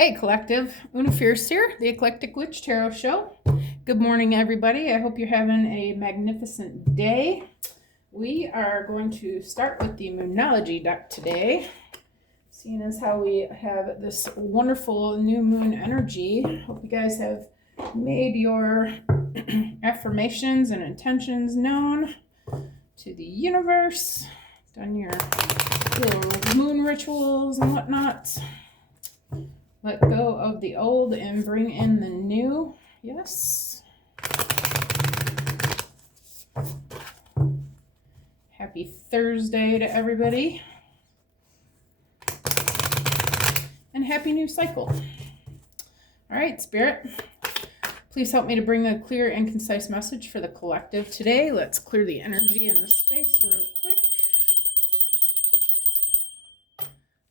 Hey, Collective. Una Fierce here, the Eclectic Witch Tarot Show. Good morning, everybody. I hope you're having a magnificent day. We are going to start with the Moonology deck today, seeing as how we have this wonderful new moon energy. Hope you guys have made your affirmations and intentions known to the universe, done your little moon rituals and whatnot. Let go of the old and bring in the new. Yes. Happy Thursday to everybody. And happy new cycle. All right, Spirit. Please help me to bring a clear and concise message for the collective today. Let's clear the energy in the space real quick.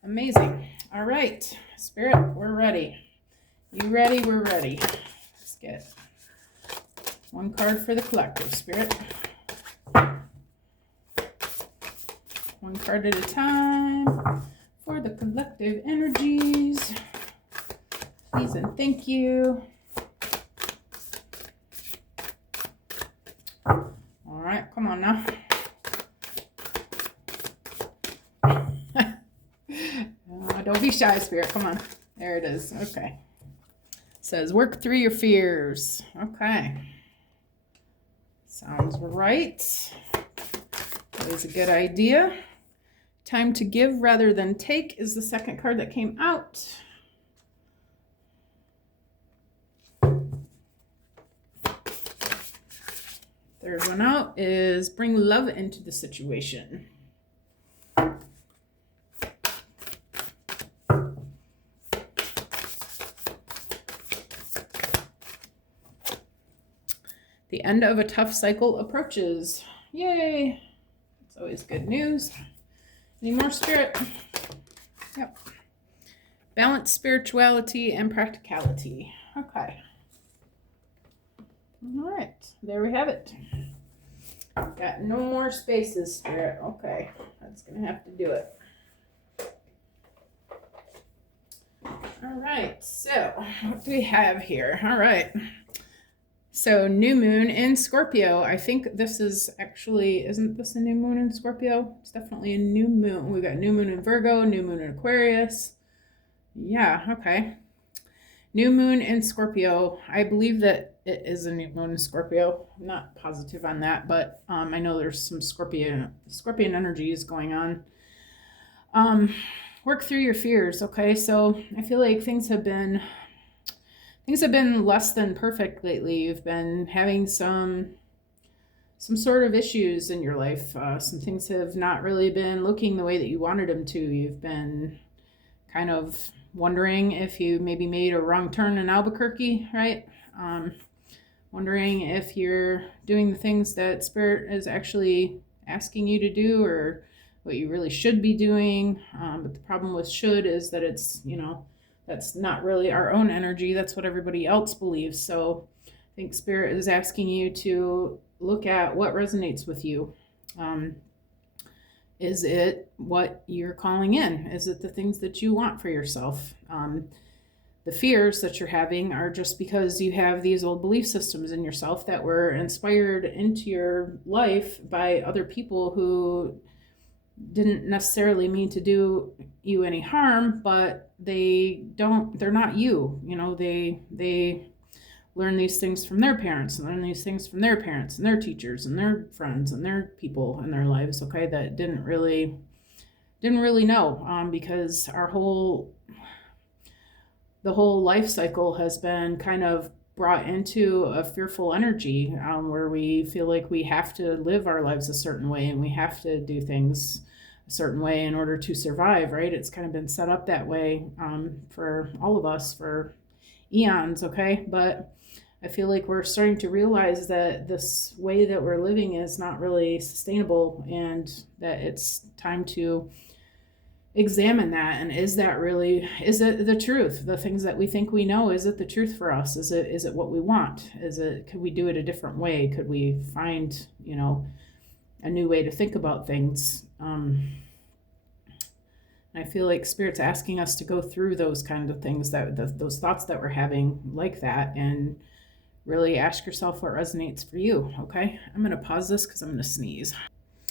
Amazing. All right, Spirit, we're ready. You ready? We're ready. Let's get one card for the collective, Spirit. One card at a time for the collective energies. Please and thank you. All right, come on now. Don't be shy, Spirit. Come on. There it is. Okay. It says, work through your fears. Okay. Sounds right. Always a good idea. Time to give rather than take is the second card that came out. Third one out is bring love into the situation. The end of a tough cycle approaches. Yay. It's always good news. Any more, Spirit? Yep. Balance spirituality and practicality. Okay. All right. There we have it. Got no more spaces, Spirit. Okay. That's going to have to do it. All right. So what do we have here? All right. So new moon in Scorpio. I think this is actually, isn't this a new moon in Scorpio? It's definitely a new moon. We've got new moon in Virgo, new moon in Aquarius. Yeah, okay. New moon in Scorpio. I believe that it is a new moon in Scorpio. I'm not positive on that, but I know there's some Scorpion energies going on. Work through your fears, okay? So I feel like things have been less than perfect lately. You've been having some sort of issues in your life. Some things have not really been looking the way that you wanted them to. You've been kind of wondering if you maybe made a wrong turn in Albuquerque, right? Wondering if you're doing the things that Spirit is actually asking you to do or what you really should be doing. But the problem with should is that it's, that's not really our own energy. That's what everybody else believes. So I think Spirit is asking you to look at what resonates with you. Is it what you're calling in? Is it the things that you want for yourself? The fears that you're having are just because you have these old belief systems in yourself that were inspired into your life by other people who didn't necessarily mean to do you any harm, but they're not you. They learn these things from their parents and learn these things from their parents and their teachers and their friends and their people in their lives, okay, that didn't really know, because the whole life cycle has been kind of brought into a fearful energy, where we feel like we have to live our lives a certain way and we have to do things a certain way in order to survive, right? It's kind of been set up that way, for all of us for eons, okay? But I feel like we're starting to realize that this way that we're living is not really sustainable and that it's time to examine that. And is it the truth? The things that we think we know, is it the truth for us? Is it what we want? Could we do it a different way? Could we find, a new way to think about things? I feel like Spirit's asking us to go through those kind of things, those thoughts that we're having like that, and really ask yourself what resonates for you. Okay, I'm going to pause this because I'm going to sneeze.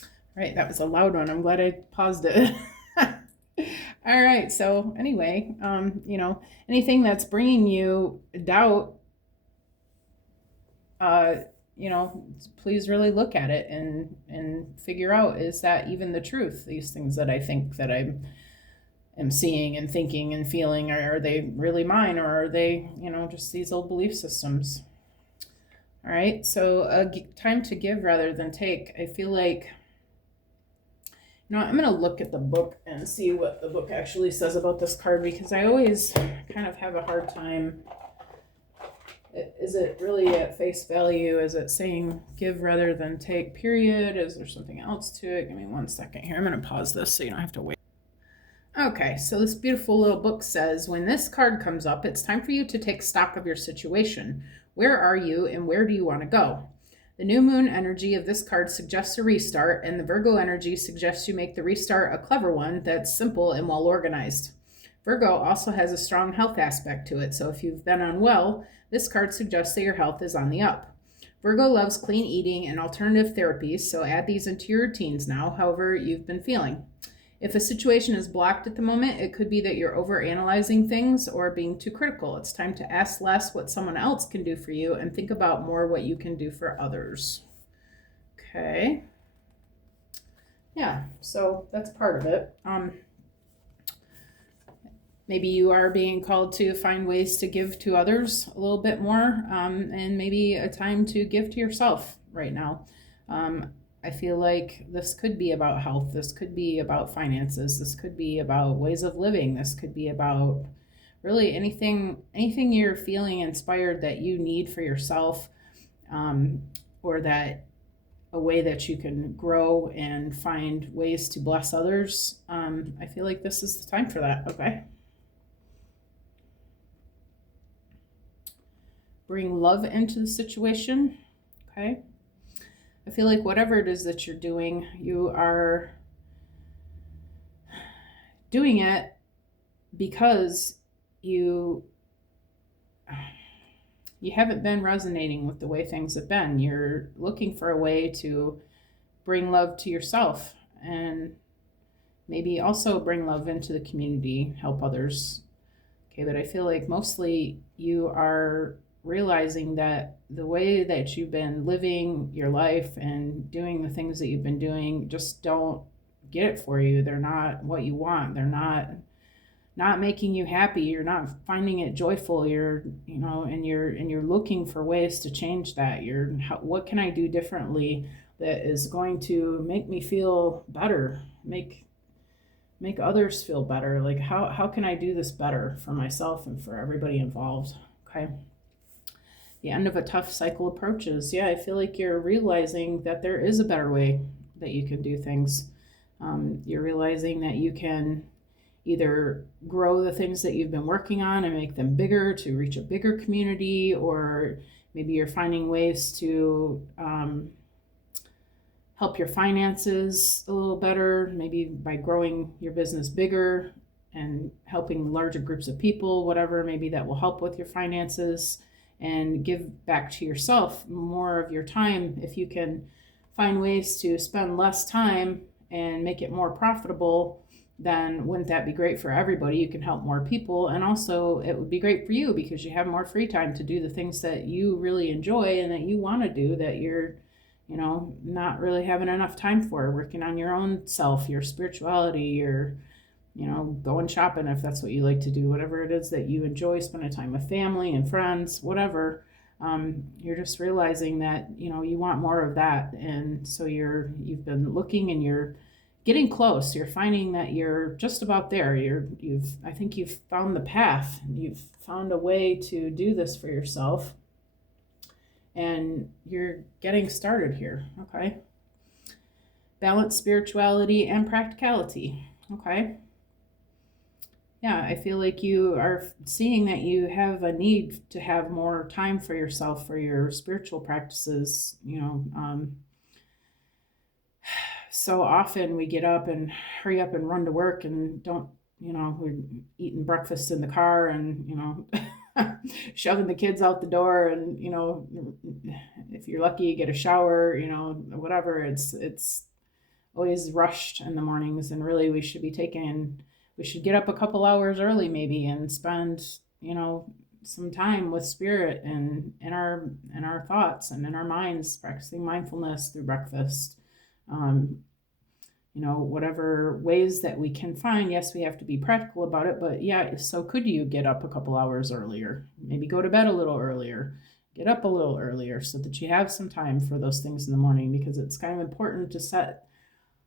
All right, that was a loud one. I'm glad I paused it. All right, so anyway, anything that's bringing you doubt, uh, please really look at it and figure out, is that even the truth? These things that I think that I am seeing and thinking and feeling, are they really mine, or are they, just these old belief systems? All right, so time to give rather than take. I feel like, I'm going to look at the book and see what the book actually says about this card, because I always kind of have a hard time. Is it really at face value? Is it saying give rather than take, period? Is there something else to it? Give me 1 second here. I'm going to pause this so you don't have to wait. Okay, so this beautiful little book says, when this card comes up, it's time for you to take stock of your situation. Where are you and where do you want to go? The new moon energy of this card suggests a restart, and the Virgo energy suggests you make the restart a clever one that's simple and well organized. Virgo also has a strong health aspect to it, so if you've been unwell, this card suggests that your health is on the up. Virgo loves clean eating and alternative therapies, so add these into your routines now, however you've been feeling. If a situation is blocked at the moment, it could be that you're overanalyzing things or being too critical. It's time to ask less what someone else can do for you and think about more what you can do for others. Okay. Yeah, so that's part of it. Maybe you are being called to find ways to give to others a little bit more, and maybe a time to give to yourself right now. I feel like this could be about health. This could be about finances. This could be about ways of living. This could be about really anything you're feeling inspired that you need for yourself, or that a way that you can grow and find ways to bless others. I feel like this is the time for that. Okay. Bring love into the situation. Okay. I feel like whatever it is that you're doing, you are doing it because you haven't been resonating with the way things have been. You're looking for a way to bring love to yourself, and maybe also bring love into the community, help others. Okay, but I feel like mostly you are realizing that the way that you've been living your life and doing the things that you've been doing just don't get it for you. They're not what you want. They're not making you happy. You're not finding it joyful. You're looking for ways to change that. What can I do differently that is going to make me feel better, make others feel better? Like, how can I do this better for myself and for everybody involved? Okay. The end of a tough cycle approaches. Yeah, I feel like you're realizing that there is a better way that you can do things. You're realizing that you can either grow the things that you've been working on and make them bigger to reach a bigger community, or maybe you're finding ways to help your finances a little better, maybe by growing your business bigger and helping larger groups of people, whatever, maybe that will help with your finances and give back to yourself more of your time. If you can find ways to spend less time and make it more profitable, then wouldn't that be great for everybody? You can help more people, and also it would be great for you because you have more free time to do the things that you really enjoy and that you want to do, that you're not really having enough time for, working on your own self, your spirituality, your going shopping if that's what you like to do, whatever it is that you enjoy, spending time with family and friends, whatever. You're just realizing that you want more of that, and so you've been looking and you're getting close. You're finding that you're just about there. I think you've found the path. You've found a way to do this for yourself, and you're getting started here. Okay. Balance spirituality and practicality. Okay. Yeah, I feel like you are seeing that you have a need to have more time for yourself, for your spiritual practices. So often we get up and hurry up and run to work and don't we're eating breakfast in the car and, shoving the kids out the door and, if you're lucky, you get a shower, whatever. It's always rushed in the mornings, and really we should get up a couple hours early maybe and spend, some time with spirit and in our thoughts and in our minds, practicing mindfulness through breakfast. Um, whatever ways that we can find. Yes, we have to be practical about it, but yeah, so could you get up a couple hours earlier? Maybe go to bed a little earlier, get up a little earlier so that you have some time for those things in the morning, because it's kind of important to set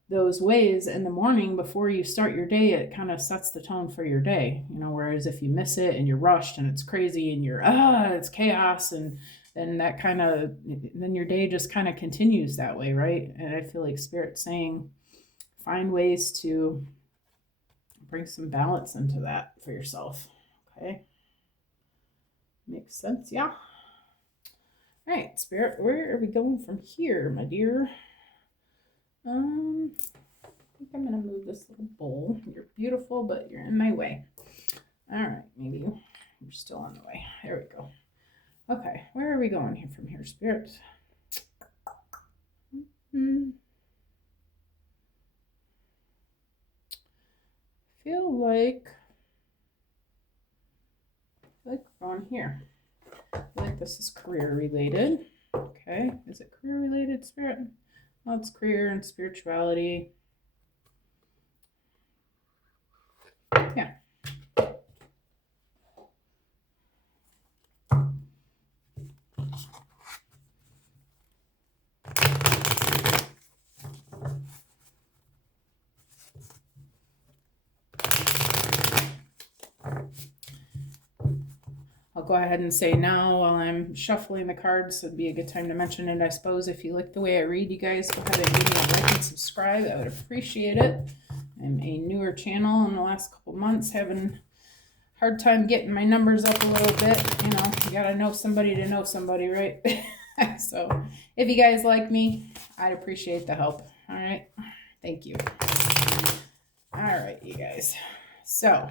those ways in the morning before you start your day. It kind of sets the tone for your day, whereas if you miss it and you're rushed and it's crazy and it's chaos, and then your day just kind of continues that way, right? And I feel like Spirit's saying, find ways to bring some balance into that for yourself. Okay. Makes sense. Yeah. All right, Spirit, where are we going from here, my dear? I think I'm going to move this little bowl. You're beautiful, but you're in my way. All right, maybe you're still on the way. There we go. Okay, where are we going here from here, Spirit? Feel like we're on here. I feel like this is career related. Okay, is it career related, Spirit? Well, it's career and spirituality. Yeah. I'll go ahead and say now, while I'm shuffling the cards, it'd be a good time to mention it, I suppose. If you like the way I read, you guys go ahead and give me a like and subscribe. I would appreciate it. I'm a newer channel in the last couple months, having a hard time getting my numbers up a little bit. You gotta know somebody to know somebody, right? So if you guys like me, I'd appreciate the help. All right. Thank you. All right, you guys. So,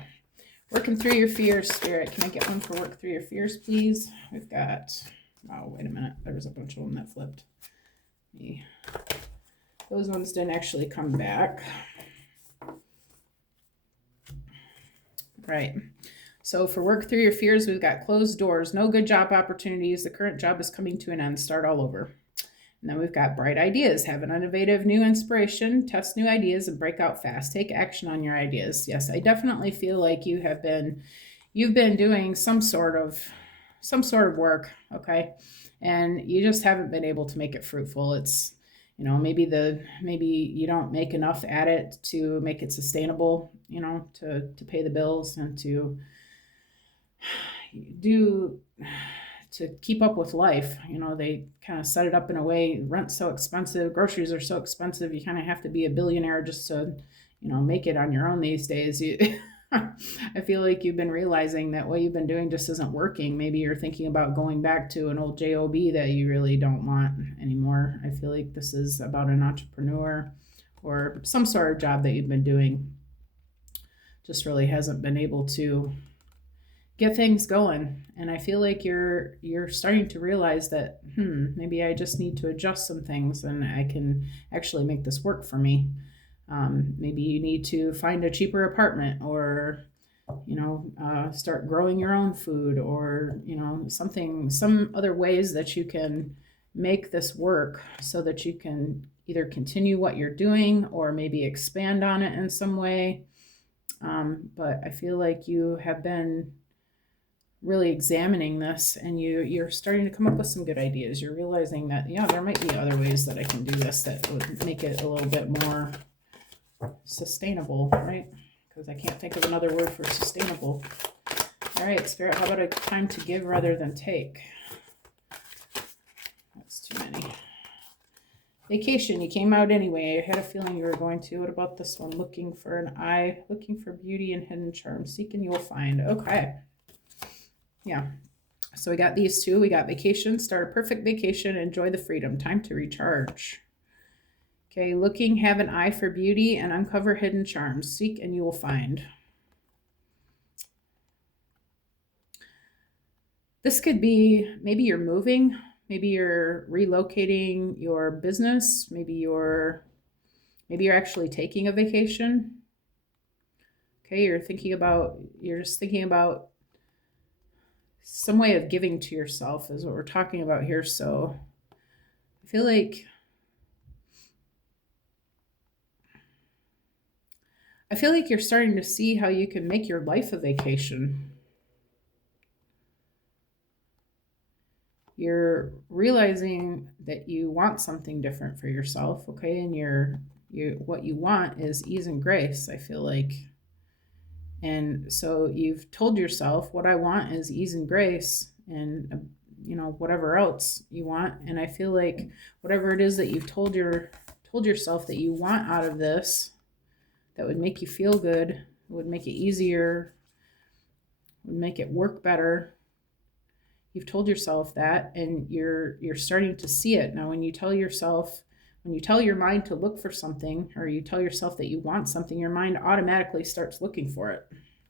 working through your fears, Spirit. Can I get one for work through your fears, please? We've got, oh, wait a minute. There was a bunch of them that flipped. Those ones didn't actually come back. Right. So for work through your fears, we've got closed doors, no good job opportunities. The current job is coming to an end. Start all over. And then we've got bright ideas. Have an innovative new inspiration, test new ideas, and break out fast. Take action on your ideas. Yes, I definitely feel like you've been doing some sort of work, okay? And you just haven't been able to make it fruitful. It's, maybe you don't make enough at it to make it sustainable, to pay the bills and to keep up with life. They kind of set it up in a way, rent's so expensive, groceries are so expensive, you kind of have to be a billionaire just to, make it on your own these days. I feel like you've been realizing that what you've been doing just isn't working. Maybe you're thinking about going back to an old job that you really don't want anymore. I feel like this is about an entrepreneur or some sort of job that you've been doing, just really hasn't been able to get things going. And I feel like you're starting to realize that maybe I just need to adjust some things and I can actually make this work for me. Maybe you need to find a cheaper apartment, or start growing your own food, or some other ways that you can make this work so that you can either continue what you're doing or maybe expand on it in some way. But I feel like you have been really examining this, and you're starting to come up with some good ideas. You're realizing that, there might be other ways that I can do this that would make it a little bit more sustainable, right? Because I can't think of another word for sustainable. All right, Spirit, how about a time to give rather than take? That's too many. Vacation, you came out anyway. I had a feeling you were going to. What about this one? Looking for an eye, looking for beauty and hidden charm. Seek and you will find. Okay. Yeah. So we got these two. We got vacation, start a perfect vacation, enjoy the freedom, time to recharge. Okay, looking, have an eye for beauty and uncover hidden charms. Seek and you will find. This could be maybe you're moving, maybe you're relocating your business, maybe you're actually taking a vacation. Okay, you're just thinking about some way of giving to yourself is what we're talking about here. So I feel like you're starting to see how you can make your life a vacation. You're realizing that you want something different for yourself, okay? And you what you want is ease and grace, I feel like. And so you've told yourself what I want is ease and grace and whatever else you want. And I feel like whatever it is that you've told yourself that you want out of this that would make you feel good, would make it easier, would make it work better. You've told yourself that, and you're starting to see it. Now when you tell your mind to look for something, or you tell yourself that you want something, your mind automatically starts looking for it.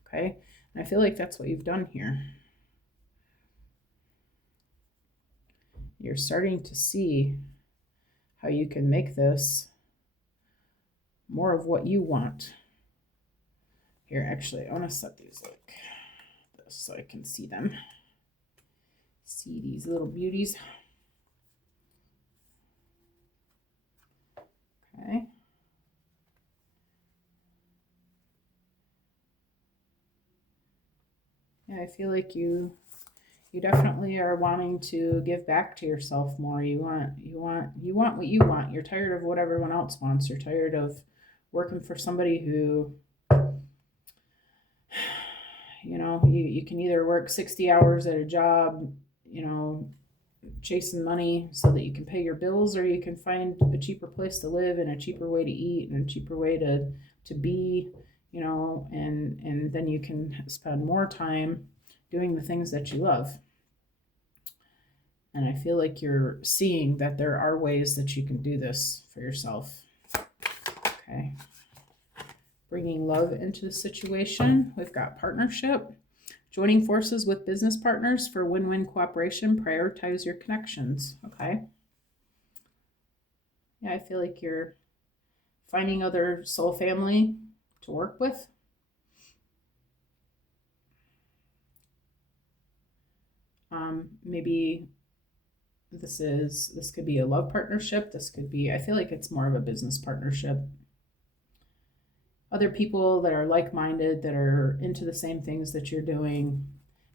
Okay? And I feel like that's what you've done here. You're starting to see how you can make this more of what you want. Here, actually, I want to set these like this so I can see them. See these little beauties. Okay. Yeah, I feel like you definitely are wanting to give back to yourself more. You want what you want. You're tired of what everyone else wants. You're tired of working for somebody who you can either work 60 hours at a job, chasing money so that you can pay your bills, or you can find a cheaper place to live and a cheaper way to eat and a cheaper way to be, and then you can spend more time doing the things that you love. And I feel like you're seeing that there are ways that you can do this for yourself. Okay. Bringing love into the situation. We've got partnership. Joining forces with business partners for win-win cooperation. Prioritize your connections. Okay. Yeah, I feel like you're finding other soul family to work with. Maybe this could be a love partnership. This could be, I feel like it's more of a business partnership. Other people that are like-minded, that are into the same things that you're doing.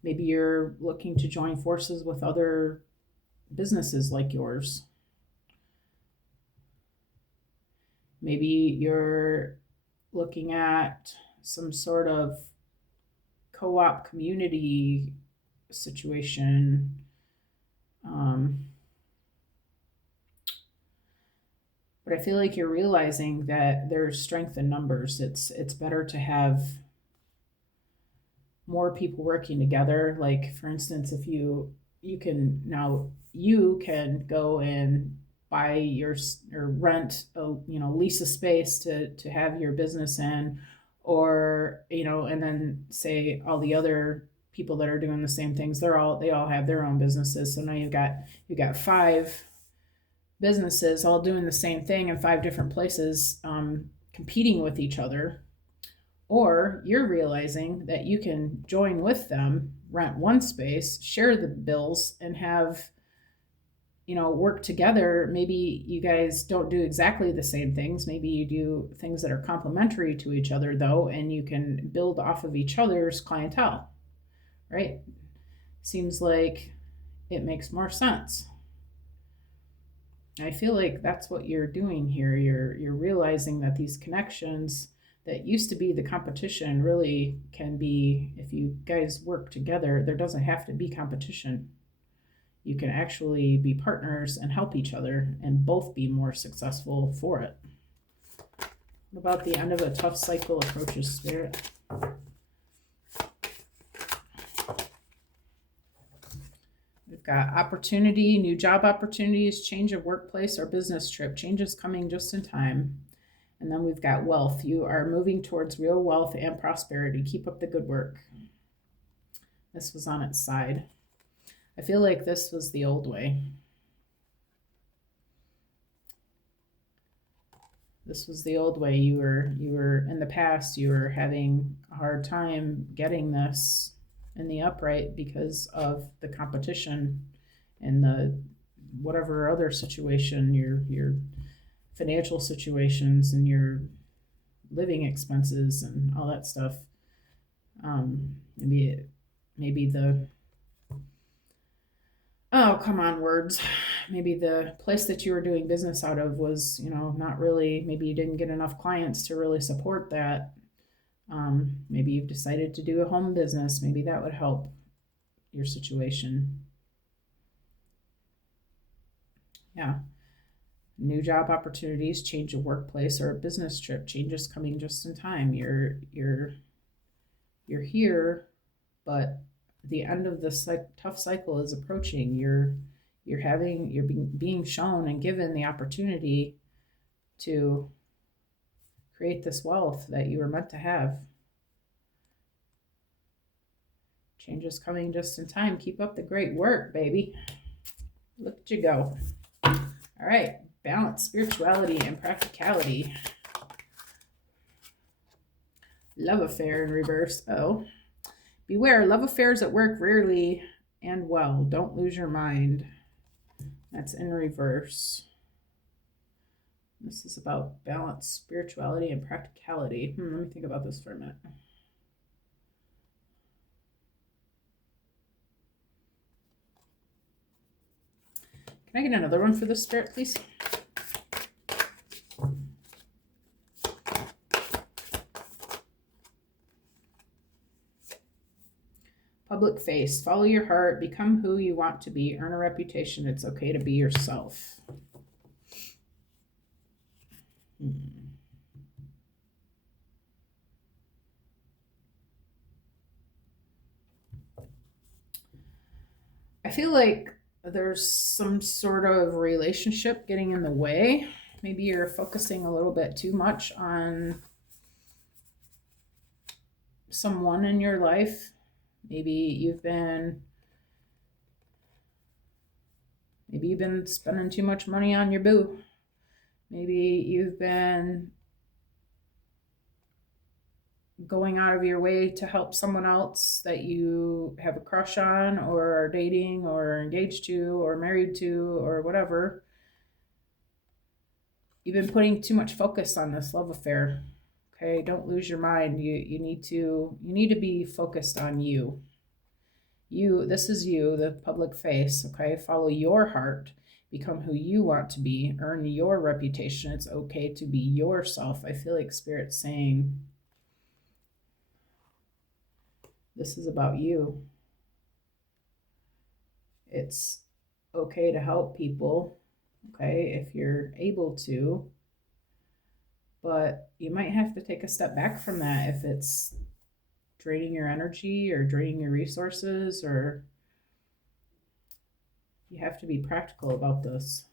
Maybe you're looking to join forces with other businesses like yours. Maybe you're looking at some sort of co-op community situation. But I feel like you're realizing that there's strength in numbers. It's better to have more people working together. Like for instance, if you can go and buy your or rent a lease a space to have your business in, or and then say all the other people that are doing the same things, they all have their own businesses. So now you've got five businesses all doing the same thing in five different places, competing with each other. Or you're realizing that you can join with them, rent one space, share the bills, and have work together. Maybe you guys don't do exactly the same things. Maybe you do things that are complementary to each other, though, and you can build off of each other's clientele, right? Seems like it makes more sense. I feel like that's what you're doing here. You're realizing that these connections that used to be the competition really can be, if you guys work together, there doesn't have to be competition. You can actually be partners and help each other and both be more successful for it. What about the end of a tough cycle approaches, Spirit? We've got opportunity, new job opportunities, change of workplace or business trip, changes coming just in time. And then we've got wealth. You are moving towards real wealth and prosperity. Keep up the good work. This was on its side. I feel like this was the old way. This was the old way. You were in the past, you were having a hard time getting this in the upright because of the competition and the whatever other situation, your financial situations and your living expenses and all that stuff. Maybe the oh, come on, words. Maybe the place that you were doing business out of was, not really, maybe you didn't get enough clients to really support that. Maybe you've decided to do a home business. Maybe that would help your situation. Yeah. New job opportunities, change of workplace or a business trip, changes coming just in time. You're here, but the end of this tough cycle is approaching. You're being shown and given the opportunity to create this wealth that you were meant to have. Change is coming just in time. Keep up the great work, baby. Look at you go. All right, balance, spirituality, and practicality. Love affair in reverse. Oh, beware, love affairs at work rarely and well. Don't lose your mind. That's in reverse. This is about balance, spirituality, and practicality. Let me think about this for a minute. Can I get another one for this spirit, please? Public face. Follow your heart. Become who you want to be. Earn a reputation. It's okay to be yourself. I feel like there's some sort of relationship getting in the way. Maybe you're focusing a little bit too much on someone in your life. Maybe you've been spending too much money on your boo. Maybe you've been going out of your way to help someone else that you have a crush on or are dating or are engaged to or married to or whatever. You've been putting too much focus on this love affair. Okay, don't lose your mind. You need to be focused on you. This is you, the public face. Okay, follow your heart. Become who you want to be. Earn your reputation. It's okay to be yourself. I feel like Spirit's saying this is about you. It's okay to help people, okay, if you're able to. But you might have to take a step back from that if it's draining your energy or draining your resources, or you have to be practical about this.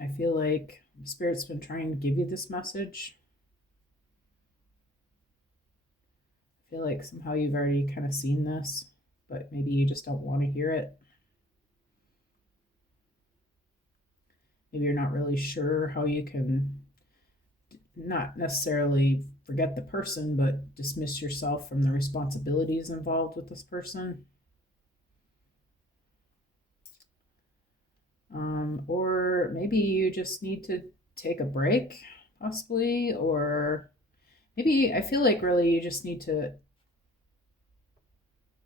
I feel like Spirit's been trying to give you this message. I feel like somehow you've already kind of seen this, but maybe you just don't want to hear it. Maybe you're not really sure how you can not necessarily forget the person, but dismiss yourself from the responsibilities involved with this person. Or maybe you just need to take a break, possibly, or maybe I feel like really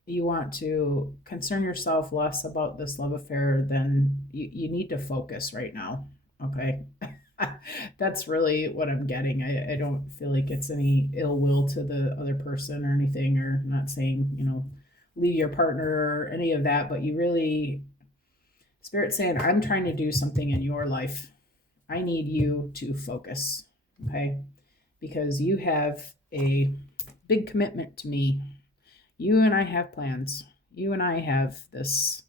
you want to concern yourself less about this love affair than you need to focus right now. Okay. That's really what I'm getting. I don't feel like it's any ill will to the other person or anything, or not saying, leave your partner or any of that, but you really, Spirit saying, I'm trying to do something in your life. I need you to focus, okay? Because you have a big commitment to me. You and I have plans. You and I have this.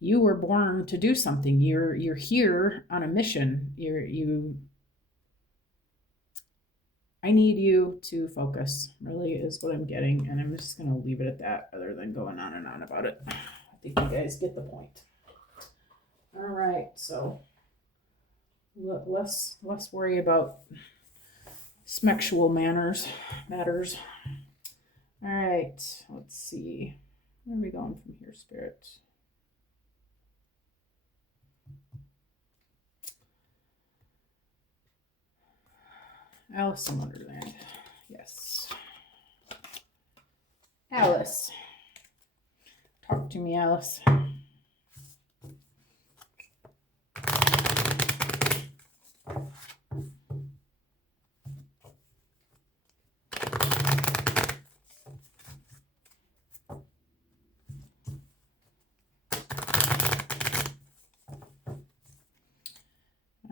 You were born to do something. You're here on a mission. I need you to focus, really, is what I'm getting. And I'm just going to leave it at that, other than going on and on about it. I think you guys get the point. All right. So less worry about sexual matters. All right. Let's see. Where are we going from here, Spirit? Alice in Wonderland. Yes. Alice. Talk to me, Alice.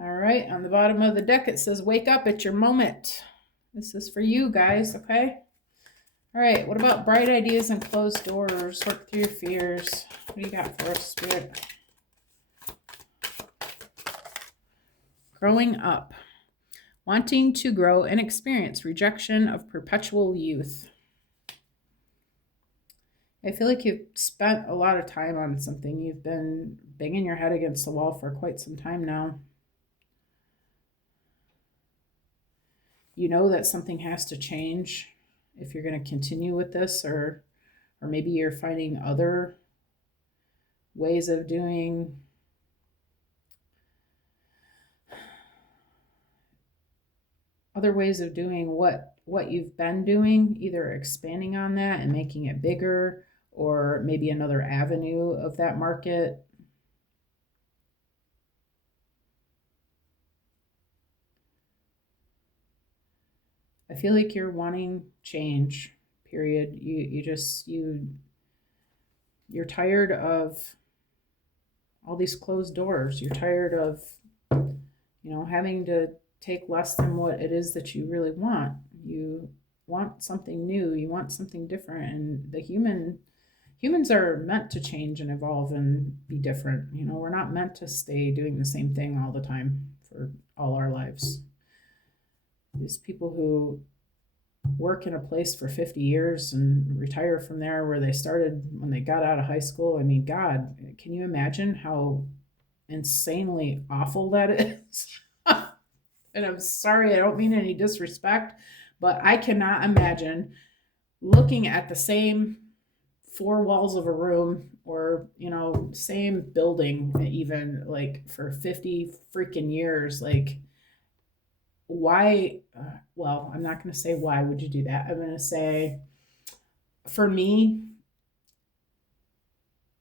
All right, on the bottom of the deck it says, wake up, it's your moment. This is for you guys, okay? All right, what about bright ideas and closed doors? Work through your fears. What do you got for us, Spirit? Growing up. Wanting to grow and experience rejection of perpetual youth. I feel like you've spent a lot of time on something. You've been banging your head against the wall for quite some time now. You know that something has to change if you're going to continue with this, or maybe you're finding other ways of doing what you've been doing, either expanding on that and making it bigger, or maybe another avenue of that market. I feel like you're wanting change, period. You're tired of all these closed doors. You're tired of, having to take less than what it is that you really want. You want something new. You want something different. And humans are meant to change and evolve and be different. We're not meant to stay doing the same thing all the time for all our lives. These people who work in a place for 50 years and retire from there where they started when they got out of high school. I mean, God, can you imagine how insanely awful that is? And I'm sorry, I don't mean any disrespect, but I cannot imagine looking at the same four walls of a room, or same building, even like for 50 freaking years. Like, why? Well, I'm not going to say why would you do that. I'm going to say, for me,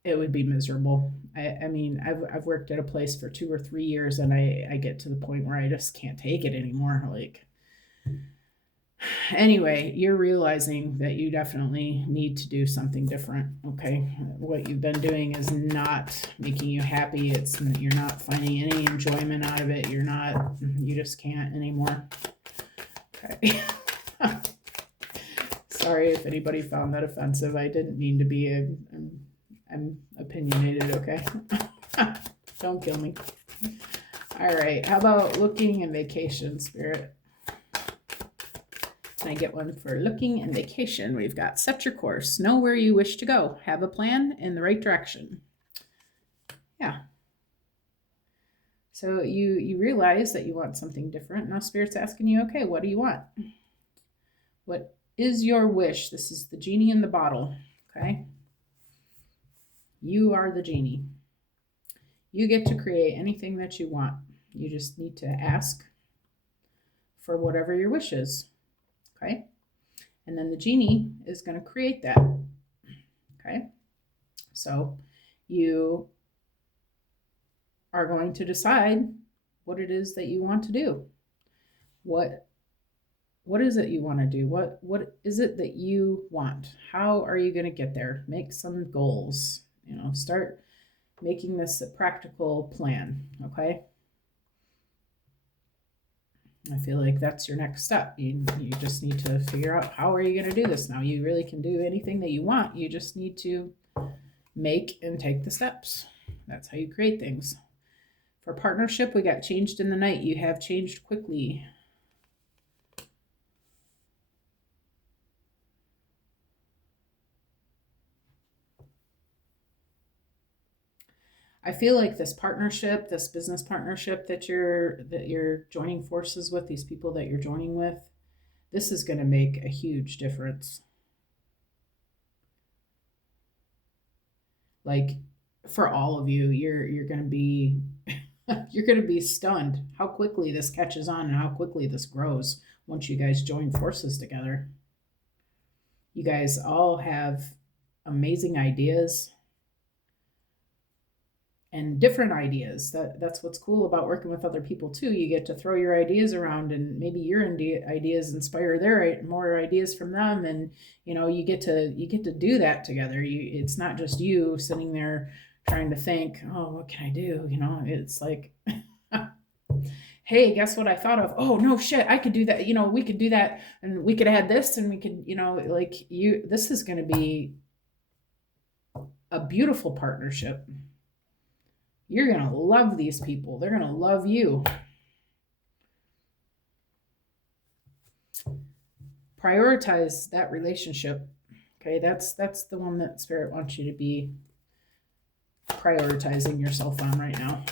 it would be miserable. I mean, I've worked at a place for 2 or 3 years, and I get to the point where I just can't take it anymore. Like, anyway, you're realizing that you definitely need to do something different. Okay, what you've been doing is not making you happy. You're not finding any enjoyment out of it. You just can't anymore. Okay. Sorry if anybody found that offensive. I didn't mean to be. I'm opinionated, okay? Don't kill me. All right, how about looking and vacation, Spirit? Can I get one for looking and vacation? We've got set your course, know where you wish to go, have a plan in the right direction. Yeah. So you realize that you want something different. Now Spirit's asking you, okay, what do you want? What is your wish? This is the genie in the bottle, okay? You are the genie. You get to create anything that you want. You just need to ask for whatever your wish is, okay? And then the genie is going to create that, okay? So you are going to decide what it is that you want to do. What is it you want to do? What is it that you want? How are you going to get there? Make some goals. Start making this a practical plan, okay? I feel like that's your next step. You just need to figure out, how are you going to do this now? You really can do anything that you want. You just need to make and take the steps. That's how you create things. For partnership, we got changed in the night. You have changed quickly. I feel like this partnership, this business partnership that you're joining forces with, these people that you're joining with, this is going to make a huge difference. Like for all of you, you're going to be you're going to be stunned how quickly this catches on and how quickly this grows once you guys join forces together. You guys all have amazing ideas and different ideas. That's what's cool about working with other people too. You get to throw your ideas around, and maybe your ideas inspire their more ideas from them, and you get to do that together. It's not just you sitting there trying to think, oh, what can I do? It's like, hey, guess what I thought of? Oh no, shit, I could do that. We could do that, and we could add this, and we could, like you. This is going to be a beautiful partnership. You're going to love these people. They're going to love you. Prioritize that relationship. Okay, that's the one that Spirit wants you to be prioritizing yourself on right now.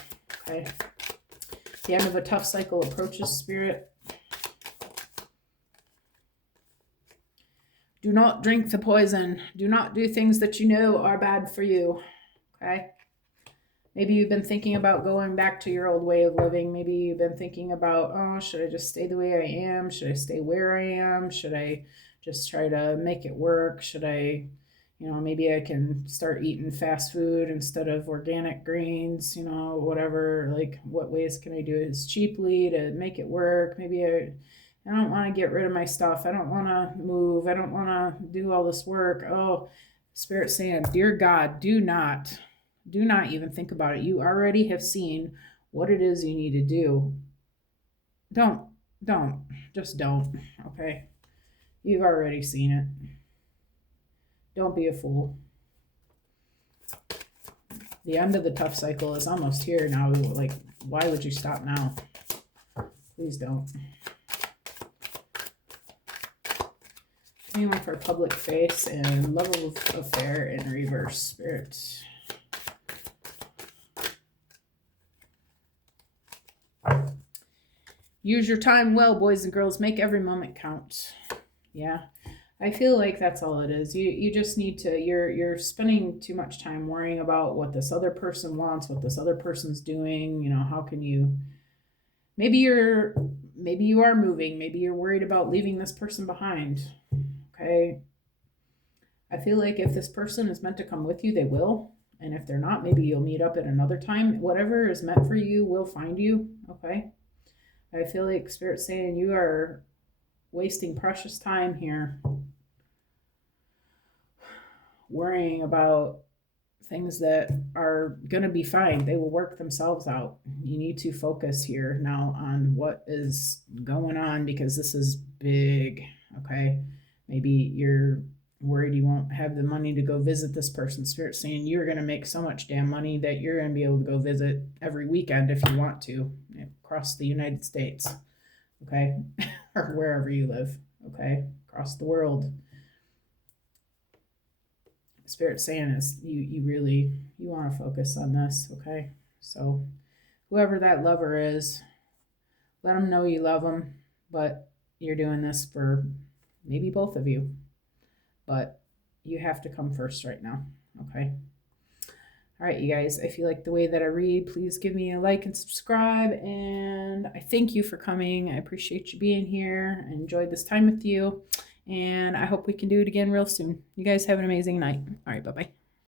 Okay. The end of a tough cycle approaches, Spirit. Do not drink the poison. Do not do things that you know are bad for you. Okay. Maybe you've been thinking about going back to your old way of living. Maybe you've been thinking about, oh, should I just stay the way I am? Should I stay where I am? Should I just try to make it work? Should I, maybe I can start eating fast food instead of organic greens, whatever. Like, what ways can I do this cheaply to make it work? Maybe I don't want to get rid of my stuff. I don't want to move. I don't want to do all this work. Oh, Spirit saying, dear God, do not even think about it. You already have seen what it is you need to do. Just don't, okay? You've already seen it. Don't be a fool. The end of the tough cycle is almost here now. Like, why would you stop now? Please don't. Anyway, for public face and love of affair in reverse, Spirit. Use your time well, boys and girls. Make every moment count. Yeah. I feel like that's all it is. You just need to, you're spending too much time worrying about what this other person wants, what this other person's doing. How can you, maybe you are moving. Maybe you're worried about leaving this person behind. Okay. I feel like if this person is meant to come with you, they will. And if they're not, maybe you'll meet up at another time. Whatever is meant for you will find you. Okay. I feel like Spirit's saying you are wasting precious time here worrying about things that are going to be fine. They will work themselves out. You need to focus here now on what is going on, because this is big. Okay. Maybe you're worried you won't have the money to go visit this person. Spirit's saying you're going to make so much damn money that you're going to be able to go visit every weekend if you want to, across the United States. Okay. Or wherever you live. Okay. Across the world. Spirit saying is you want to focus on this. Okay. So whoever that lover is, let them know you love them, but you're doing this for maybe both of you, but you have to come first right now. Okay. All right, you guys, if you like the way that I read, please give me a like and subscribe. And I thank you for coming. I appreciate you being here. I enjoyed this time with you. And I hope we can do it again real soon. You guys have an amazing night. All right, bye-bye.